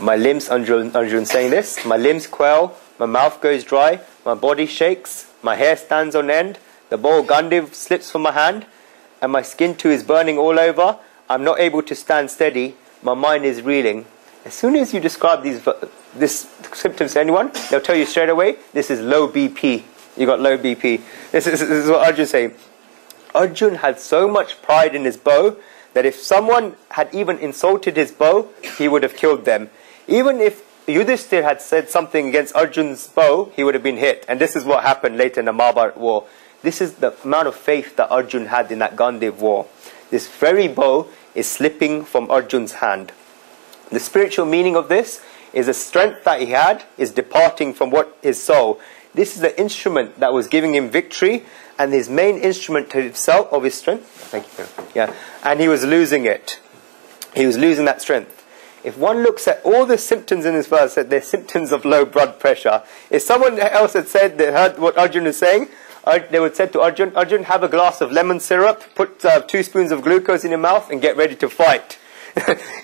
My limbs, Arjun saying this, my limbs quail, my mouth goes dry, my body shakes, my hair stands on end, the bowl Gāṇḍiva slips from my hand, and my skin too is burning all over. I'm not able to stand steady, my mind is reeling. As soon as you describe this symptoms to anyone, they'll tell you straight away, this is low BP. You got low BP. This is what Arjun's saying. Arjun had so much pride in his bow that if someone had even insulted his bow, he would have killed them. Even if Yudhishthir had said something against Arjun's bow, he would have been hit. And this is what happened later in the Mahabharata war. This is the amount of faith that Arjun had in that Gāṇḍiva war. This very bow is slipping from Arjun's hand. The spiritual meaning of this is the strength that he had is departing from his soul. This is the instrument that was giving him victory, and his main instrument to himself of his strength. Thank you. Yeah, and he was losing it. He was losing that strength. If one looks at all the symptoms in this verse, that they're symptoms of low blood pressure. If someone else had said, they heard what Arjun is saying, they would say to Arjun, Arjun, have a glass of lemon syrup, put 2 spoons of glucose in your mouth, and get ready to fight.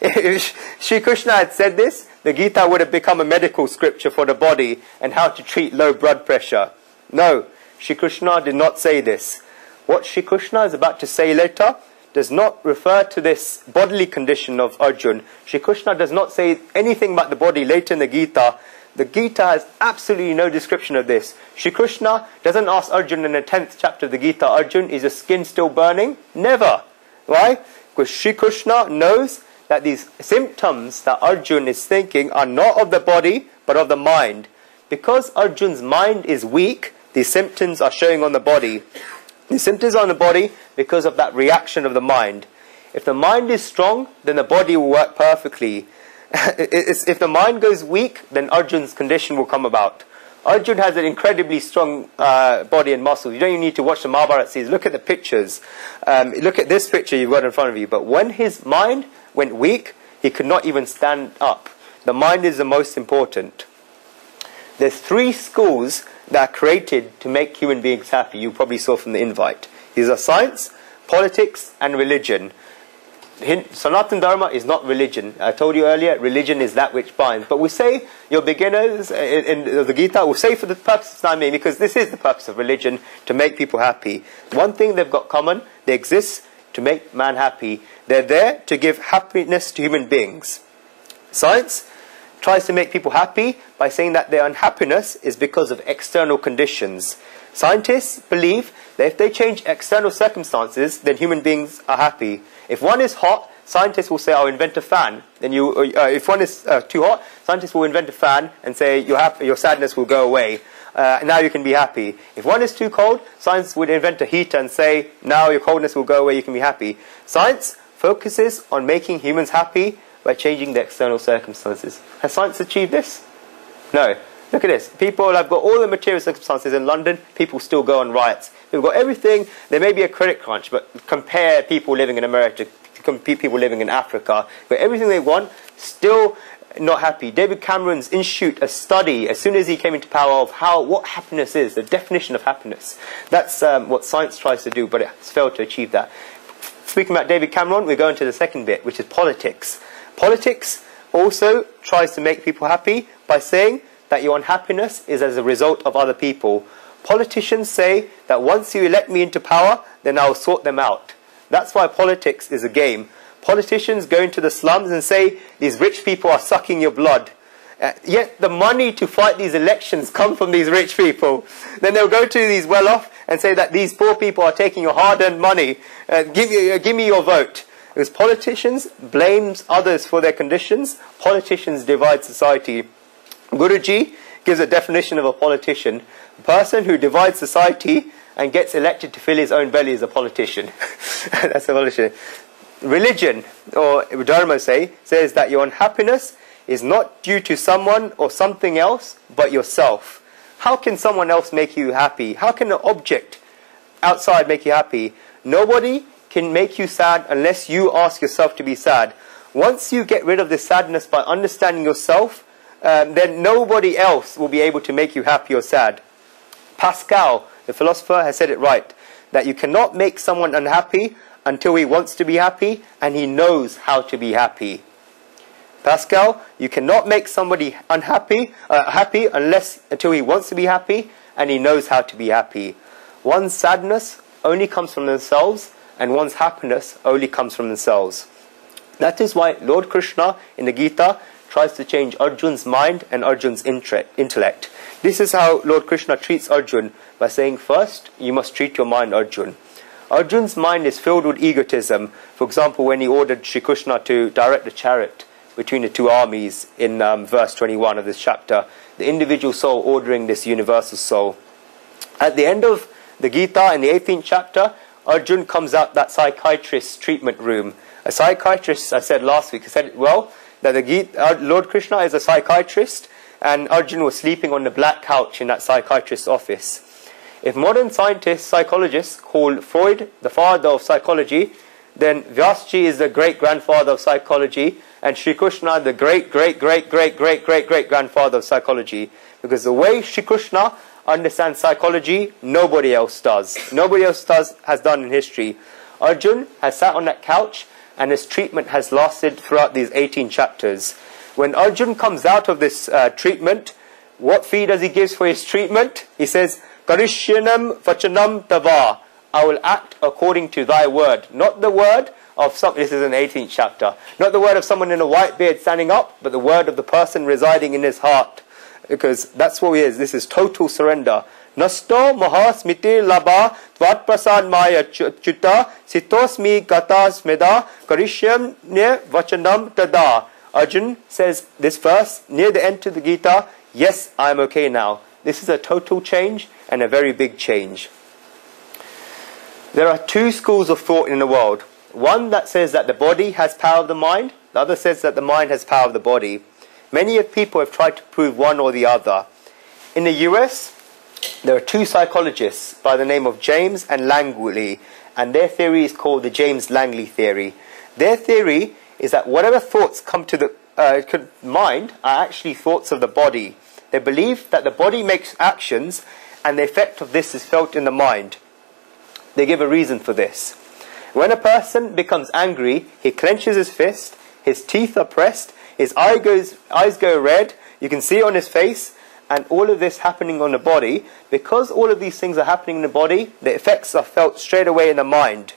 If Sri Krishna had said this, the Gita would have become a medical scripture for the body and how to treat low blood pressure. No, Sri Krishna did not say this. What Sri Krishna is about to say later does not refer to this bodily condition of Arjun. Sri Krishna does not say anything about the body later in the Gita. The Gita has absolutely no description of this. Sri Krishna doesn't ask Arjun in the 10th chapter of the Gita, Arjun, is your skin still burning? Never. Why? Because Sri Krishna knows that these symptoms that Arjun is thinking are not of the body, but of the mind. Because Arjun's mind is weak, these symptoms are showing on the body. The symptoms are on the body because of that reaction of the mind. If the mind is strong, then the body will work perfectly. If the mind goes weak, then Arjun's condition will come about. Arjun has an incredibly strong body and muscles. You don't even need to watch the Mahabharata series. Look at the pictures. Look at this picture you've got in front of you. But when his mind went weak, he could not even stand up. The mind is the most important. There's 3 schools that are created to make human beings happy. You probably saw from the invite. These are science, politics, and religion. Sanatana Dharma is not religion. I told you earlier, religion is that which binds. But we say, you're beginners in the Gita, we'll say for the purpose of time, because this is the purpose of religion, to make people happy. One thing they've got common, they exist to make man happy. They're there to give happiness to human beings. Science tries to make people happy by saying that their unhappiness is because of external conditions. Scientists believe that if they change external circumstances, then human beings are happy. If one is hot, scientists will say, I'll invent a fan. Then if one is too hot, scientists will invent a fan and say, your sadness will go away. Now you can be happy. If one is too cold, science would invent a heater and say, now your coldness will go away, you can be happy. Science focuses on making humans happy by changing the external circumstances. Has science achieved this? No. Look at this. People have got all the material circumstances in London. People still go on riots. They've got everything. There may be a credit crunch, but compare people living in America to people living in Africa. But everything they want, still not happy. David Cameron's institute a study as soon as he came into power of what happiness is, the definition of happiness. That's what science tries to do, but it has failed to achieve that. Speaking about David Cameron, we're going to the second bit, which is politics. Politics also tries to make people happy by saying that your unhappiness is as a result of other people. Politicians say that once you elect me into power, then I'll sort them out. That's why politics is a game. Politicians go into the slums and say, these rich people are sucking your blood. Yet the money to fight these elections come from these rich people. Then they'll go to these well-off and say that these poor people are taking your hard-earned money. Give me your vote. Because politicians blames others for their conditions. Politicians divide society. Guruji gives a definition of a politician. A person who divides society and gets elected to fill his own belly is a politician. That's a politician. Religion, or Dharma says that your unhappiness is not due to someone or something else, but yourself. How can someone else make you happy? How can an object outside make you happy? Nobody can make you sad unless you ask yourself to be sad. Once you get rid of this sadness by understanding yourself, then nobody else will be able to make you happy or sad. Pascal, the philosopher, has said it right, that you cannot make someone unhappy until he wants to be happy and he knows how to be happy. Pascal, you cannot make somebody happy until he wants to be happy and he knows how to be happy. One's sadness only comes from themselves, and one's happiness only comes from themselves. That is why Lord Krishna in the Gita tries to change Arjun's mind and Arjun's intellect. This is how Lord Krishna treats Arjun, by saying, first, you must treat your mind, Arjun. Arjun's mind is filled with egotism. For example, when he ordered Shri Krishna to direct the chariot between the two armies in verse 21 of this chapter, the individual soul ordering this universal soul. At the end of the Gita, in the 18th chapter, Arjun comes out that psychiatrist's treatment room. A psychiatrist, I said last week, I said it well, that Lord Krishna is a psychiatrist, and Arjun was sleeping on the black couch in that psychiatrist's office. If modern scientists, psychologists, call Freud the father of psychology, then Vyasji is the great-grandfather of psychology, and Shri Krishna the great-great-great-great-great-great-great-grandfather of psychology. Because the way Shri Krishna understands psychology, nobody else does. Nobody else has done in history. Arjun has sat on that couch, and his treatment has lasted throughout these 18 chapters. When Arjun comes out of this treatment, what fee does he give for his treatment? He says, Karishyanam vachanam tava. I will act according to thy word. Not the word of some, this is an 18th chapter. Not the word of someone in a white beard standing up, but the word of the person residing in his heart. Because that's what he is. This is total surrender. Nasto mahasmiti laba tvat prasad maya chuta sitosmi gatas meda karishyam ne vachanam tada. Arjun says this verse near the end of the Gita, yes, I am okay now. This is a total change and a very big change. There are two schools of thought in the world. One that says that the body has power of the mind. The other says that the mind has power of the body. Many people have tried to prove one or the other. In the US, there are two psychologists by the name of James and Langley, and their theory is called the James-Langley theory. Their theory is that whatever thoughts come to the mind are actually thoughts of the body. They believe that the body makes actions, and the effect of this is felt in the mind. They give a reason for this. When a person becomes angry, he clenches his fist, his teeth are pressed, his eyes go red, you can see it on his face, and all of this happening on the body. Because all of these things are happening in the body, the effects are felt straight away in the mind.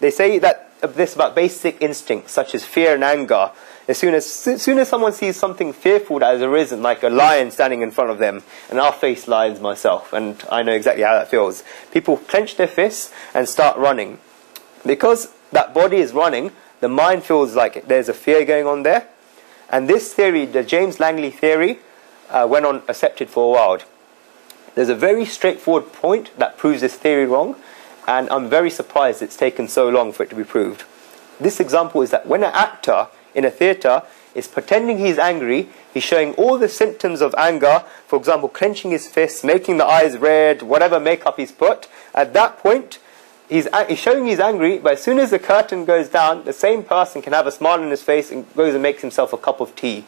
They say that this about basic instincts such as fear and anger. As soon as someone sees something fearful that has arisen, like a lion standing in front of them, and I'll face lions myself, and I know exactly how that feels. People clench their fists and start running. Because that body is running, the mind feels like there's a fear going on there. And this theory, the James Langley theory, went on accepted for a while. There's a very straightforward point that proves this theory wrong, and I'm very surprised it's taken so long for it to be proved. This example is that when an actor in a theatre is pretending he's angry, he's showing all the symptoms of anger, for example, clenching his fists, making the eyes red, whatever makeup he's put. At that point, he's showing he's angry, but as soon as the curtain goes down, the same person can have a smile on his face and goes and makes himself a cup of tea.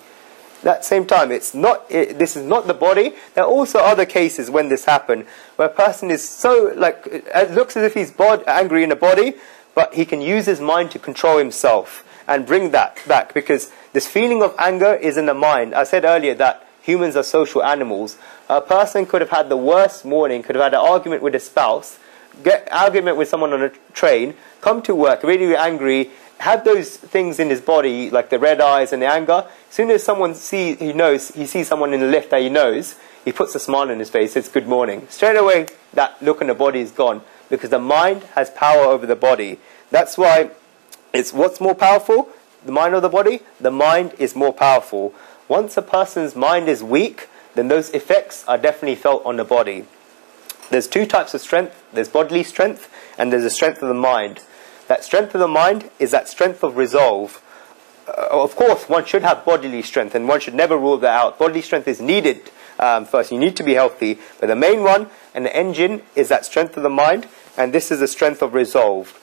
At the same time, this is not the body. There are also other cases when this happens, where a person is so, it looks as if he's angry in the body, but he can use his mind to control himself and bring that back, because this feeling of anger is in the mind. I said earlier that humans are social animals. A person could have had the worst morning, could have had an argument with a spouse, get argument with someone on a train, come to work really angry, have those things in his body, like the red eyes and the anger. As soon as someone he sees someone in the lift that he knows, he puts a smile on his face, says good morning. Straight away, that look in the body is gone, because the mind has power over the body. That's why it's what's more powerful, the mind or the body? The mind is more powerful. Once a person's mind is weak, then those effects are definitely felt on the body. There's two types of strength. There's bodily strength, and there's the strength of the mind. That strength of the mind is that strength of resolve. Of course, one should have bodily strength, and one should never rule that out. Bodily strength is needed first. You need to be healthy. But the main one and the engine is that strength of the mind, and this is the strength of resolve.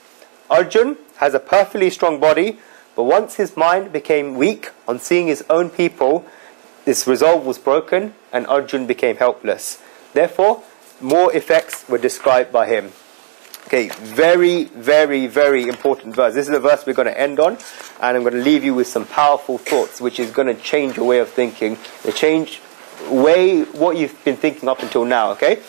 Arjun has a perfectly strong body, but once his mind became weak on seeing his own people, this resolve was broken, and Arjun became helpless. Therefore, more effects were described by him. Okay, very, very, very important verse. This is the verse we're going to end on, and I'm going to leave you with some powerful thoughts, which is going to change your way of thinking, change what you've been thinking up until now, okay?